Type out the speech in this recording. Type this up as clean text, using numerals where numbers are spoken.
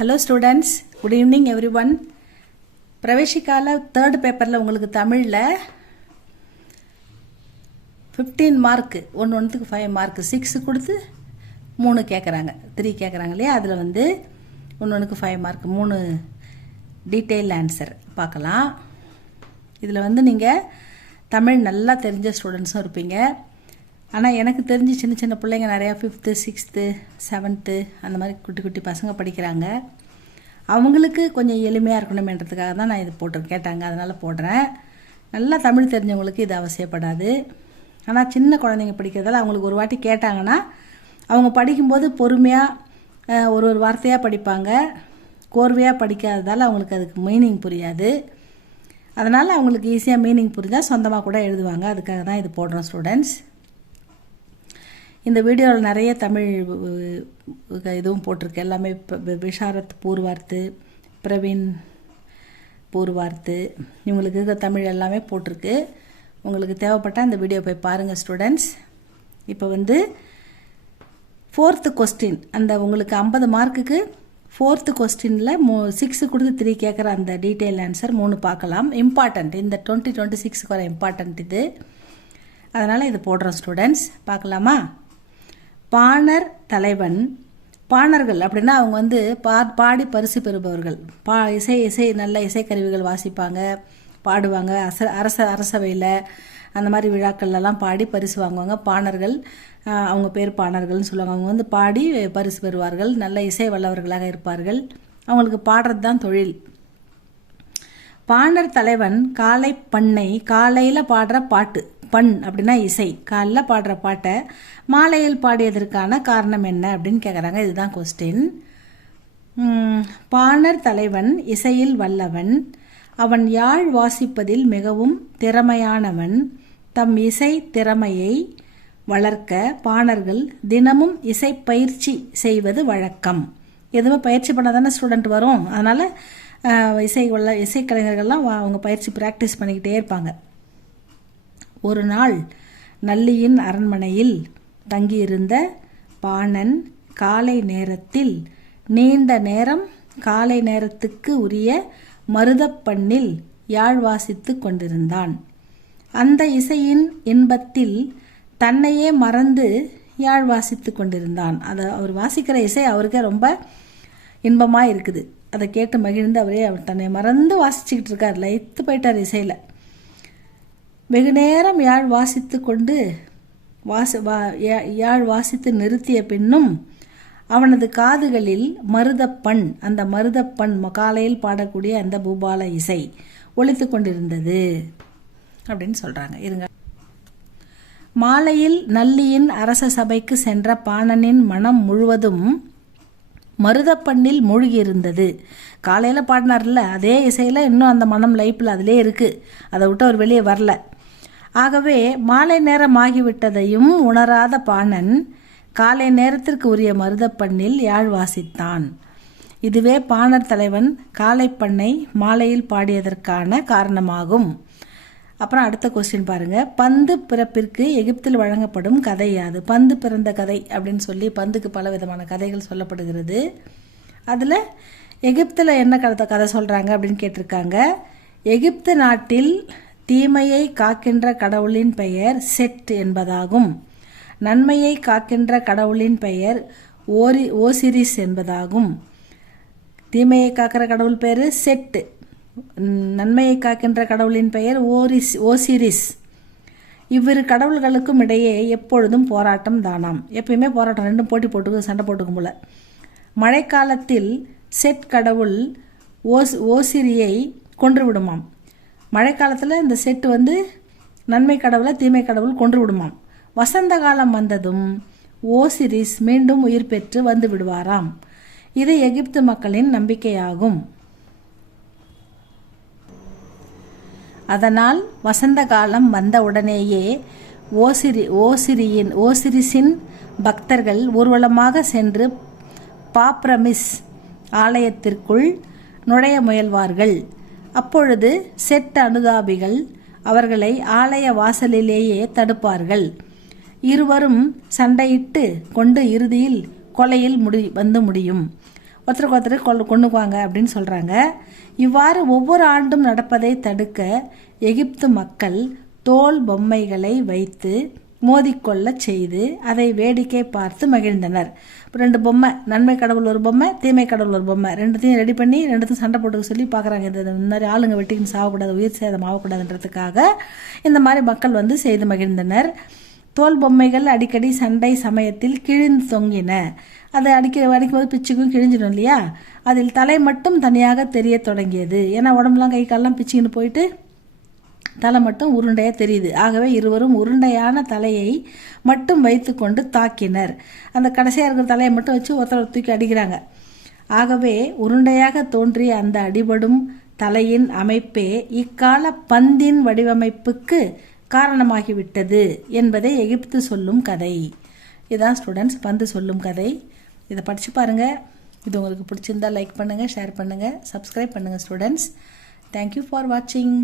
Hello students, good evening everyone. பிரவேசிக்கால third பேப்பரில் உங்களுக்கு தமிழில் 15 மார்க்கு, ஒன்றுக்கு 5 மார்க்கு, 6 கொடுத்து 3 கேட்குறாங்க, 3 கேட்குறாங்க இல்லையா? அதில் வந்து ஒன்றுக்கு 5 மார்க்கு, 3 டீட்டெயில் ஆன்சர் பார்க்கலாம். இதில் வந்து நீங்கள் தமிழ் நல்லா தெரிஞ்ச ஸ்டூடெண்ட்ஸும் இருப்பீங்க. ஆனால் எனக்கு தெரிஞ்சு சின்ன சின்ன பிள்ளைங்க நிறையா 5th 6th 7th அந்த மாதிரி குட்டி குட்டி பசங்க படிக்கிறாங்க. அவங்களுக்கு கொஞ்சம் எளிமையாக இருக்கணுமேன்றதுக்காக தான் நான் இது கேட்டாங்க, அதனால் போடுறேன். நல்லா தமிழ் தெரிஞ்சவங்களுக்கு இது அவசியப்படாது. ஆனால் சின்ன குழந்தைங்க படிக்கிறதால அவங்களுக்கு ஒரு வாட்டி கேட்டாங்கன்னா அவங்க படிக்கும்போது பொறுமையாக ஒரு வார்த்தையாக படிப்பாங்க. கோர்வையாக படிக்காததால் அவங்களுக்கு அதுக்கு மீனிங் புரியாது. அதனால் அவங்களுக்கு ஈஸியாக மீனிங் புரிஞ்சால் சொந்தமாக கூட எழுதுவாங்க. அதுக்காக தான் இது போடுறோம் ஸ்டூடெண்ட்ஸ். இந்த வீடியோவில் நிறைய தமிழ் இதுவும் போட்டிருக்கு. எல்லாமே விஷாரத் பூர்வார்த்து, பிரவீன் பூர்வார்த்து, இவங்களுக்கு தமிழ் எல்லாமே போட்டிருக்கு. உங்களுக்கு தேவைப்பட்டால் இந்த வீடியோ போய் பாருங்கள் ஸ்டூடெண்ட்ஸ். இப்போ வந்து 4th கொஸ்டின், அந்த உங்களுக்கு 50 மார்க்குக்கு 4th கொஸ்டினில் 6 கொடுத்து 3 கேட்குற அந்த டீட்டெயில் ஆன்சர் 3 பார்க்கலாம். இம்பார்ட்டண்ட், இந்த 2026க்கு வர இம்பார்ட்டண்ட் இது. அதனால் இது போடுறோம் ஸ்டூடெண்ட்ஸ். பார்க்கலாமா? பாணர் தலைவன். பாணர்கள் அப்படின்னா அவங்க வந்து பாடி பரிசு பெறுபவர்கள். இசை நல்ல இசைக்கருவிகள் வாசிப்பாங்க, பாடுவாங்க. அரசவையில் அந்த மாதிரி விழாக்கள்லாம் பாடி பரிசு வாங்குவாங்க. பாணர்கள், அவங்க பேர் பாணர்கள்னு சொல்லுவாங்க. அவங்க வந்து பாடி பரிசு பெறுவார்கள். நல்ல இசை வல்லவர்களாக இருப்பார்கள். அவங்களுக்கு பாடுறது தான் தொழில். பாணர் தலைவன் காலை பண்ணை, காலையில் பாடுற பாட்டு, பண் அப்படின்னா இசை, காலைல பாடுற பாட்டை மாலையில் பாடியதற்கான காரணம் என்ன அப்படின்னு கேட்குறாங்க. இதுதான் கொஸ்டின். பாணர் தலைவன் இசையில் வல்லவன், அவன் யாழ் வாசிப்பதில் மிகவும் திறமையானவன். தம் இசை திறமையை வளர்க்க பாணர்கள் தினமும் இசை பயிற்சி செய்வது வழக்கம். எதுவுமே பயிற்சி பண்ணால் தானே ஸ்டூடெண்ட் வரும். அதனால் இசைக்கலைஞர்கள்லாம் அவங்க பயிற்சி ப்ராக்டிஸ் பண்ணிக்கிட்டே இருப்பாங்க. ஒரு நாள் நல்லியின் அரண்மனையில் தங்கியிருந்த பாணன் காலை நேரத்தில் நீண்ட நேரம் காலை நேரத்துக்கு உரிய மருதப்பண்ணில் யாழ் வாசித்து கொண்டிருந்தான். அந்த இசையின் இன்பத்தில் தன்னையே மறந்து யாழ் வாசித்து கொண்டிருந்தான். அதை அவர் வாசிக்கிற இசை அவருக்கே ரொம்ப இன்பமாக இருக்குது. அதை கேட்டு மகிழ்ந்து அவர் தன்னை மறந்து வாசிச்சுக்கிட்டு இருக்கார். லயித்து போயிட்டார் இசையில். வெகு நேரம் யாழ் வாசித்து கொண்டு யாழ் வாசித்து நிறுத்திய பின்னும் அவனது காதுகளில் மருதப்பண், அந்த மருதப்பண் காலையில் பாடக்கூடிய அந்த பூபால இசை ஒலித்து கொண்டிருந்தது அப்படின்னு சொல்கிறாங்க. இருங்க. மாலையில் நல்லியின் அரச சபைக்கு சென்ற பாணனின் மனம் முழுவதும் மருதப்பண்ணில் மூழ்கியிருந்தது. காலையில் பாடினார்ல அதே இசையில் இன்னும் அந்த மனம் லைப்பில் அதிலே இருக்குது. அதை விட்டு அவர் வெளியே வரல. ஆகவே மாலை நேரம் ஆகிவிட்டதையும் உணராத பாணன் காலை நேரத்திற்கு உரிய மருதப்பண்ணில் யாழ் வாசித்தான். இதுவே பாணர் தலைவன் காலை பண்ணை மாலையில் பாடியதற்கான காரணமாகும். அப்புறம் அடுத்த கொஸ்டின் பாருங்க. பந்து பிறப்பிற்கு எகிப்தில் வழங்கப்படும் கதை யாது? பந்து பிறந்த கதை அப்படின்னு சொல்லி பந்துக்கு பல விதமான கதைகள் சொல்லப்படுகிறது. அதில் எகிப்தில் என்ன கதை சொல்கிறாங்க அப்படின்னு கேட்டிருக்காங்க. எகிப்து நாட்டில் தீமையை காக்கின்ற கடவுளின் பெயர் செட் என்பதாகும். நன்மையை காக்கின்ற கடவுளின் பெயர் ஓசிரிஸ் என்பதாகும். தீமையை காக்கிற கடவுள் பேர் செட், நன்மையை காக்கின்ற கடவுளின் பெயர் ஓசிரிஸ். இவ்விரு கடவுள்களுக்கும் இடையே எப்பொழுதும் போராட்டம் தானாம். எப்பயுமே போராட்டம், ரெண்டும் போட்டி போட்டு சண்டை போட்டுக்கும் போல. மழைக்காலத்தில் செட் கடவுள் ஓசிரியை கொன்று விடுமாம். மழைக்காலத்தில் இந்த செட் வந்து நன்மை கடவுளை தீமை கடவுள் கொன்று விடுமாம். வசந்த காலம் வந்ததும் ஓசிரிஸ் மீண்டும் உயிர் பெற்று வந்து விடுவாராம். இது எகிப்து மக்களின் நம்பிக்கையாகும். அதனால் வசந்த காலம் வந்த உடனேயே ஓசிரிஸின் பக்தர்கள் ஊர்வலமாக சென்று பாப்ரமிஸ் ஆலயத்திற்குள் நுழைய முயல்வார்கள். அப்பொழுது செட் அனுதாபிகள் அவர்களை ஆலய வாசலிலேயே தடுப்பார்கள். இருவரும் சண்டையிட்டு கொண்டு இறுதியில் கொலையில் வந்து முடியும். ஒருத்தருக்கு ஒருத்தர் கொண்டுக்குவாங்க அப்படின்னு சொல்கிறாங்க. இவ்வாறு ஒவ்வொரு ஆண்டும் நடப்பதை தடுக்க எகிப்து மக்கள் தோல் பொம்மைகளை வைத்து மோதிக்கொள்ள செய்து அதை வேடிக்கை பார்த்து மகிழ்ந்தனர். 2 பொம்மை, நன்மை கடவுள் ஒரு பொம்மை, தீமை கடவுள் ஒரு பொம்மை, ரெண்டுத்தையும் ரெடி பண்ணி ரெண்டுத்தையும் சண்டை போட்டு சொல்லி பார்க்குறாங்க. இந்த மாதிரி ஆளுங்க வெட்டின்னு சாகக்கூடாது, உயிர் சேதம் ஆகக்கூடாதுன்றதுக்காக இந்த மாதிரி மக்கள் வந்து செய்து மகிழ்ந்தனர். தோல் பொம்மைகள் அடிக்கடி சண்டை சமயத்தில் கிழிந்து தொங்கின. அதை அடிக்கும்போது பிச்சுக்கும் கிழிஞ்சிடும் இல்லையா. அதில் தலை மட்டும் தனியாக தெரிய தொடங்கியது. ஏன்னா உடம்புலாம் கை காலெல்லாம் பிச்சுக்கின்னு போயிட்டு தலை மட்டும் உருண்டையாக தெரியுது. ஆகவே இருவரும் உருண்டையான தலையை மட்டும் வைத்து கொண்டு தாக்கினர். அந்த கடைசியாக இருக்கிற தலையை மட்டும் வச்சு ஒருத்தர் தூக்கி அடிக்கிறாங்க. ஆகவே உருண்டையாக தோன்றிய அந்த அடிபடும் தலையின் அமைப்பே இக்கால பந்தின் வடிவமைப்புக்கு காரணமாகிவிட்டது என்பதை எகிப்து சொல்லும் கதை. இதுதான் ஸ்டூடெண்ட்ஸ் பந்து சொல்லும் கதை. இதை படித்து பாருங்கள். இது உங்களுக்கு பிடிச்சிருந்தால் லைக் பண்ணுங்கள், ஷேர் பண்ணுங்கள், சப்ஸ்கிரைப் பண்ணுங்கள் ஸ்டூடெண்ட்ஸ். தேங்க்யூ ஃபார் வாட்சிங்.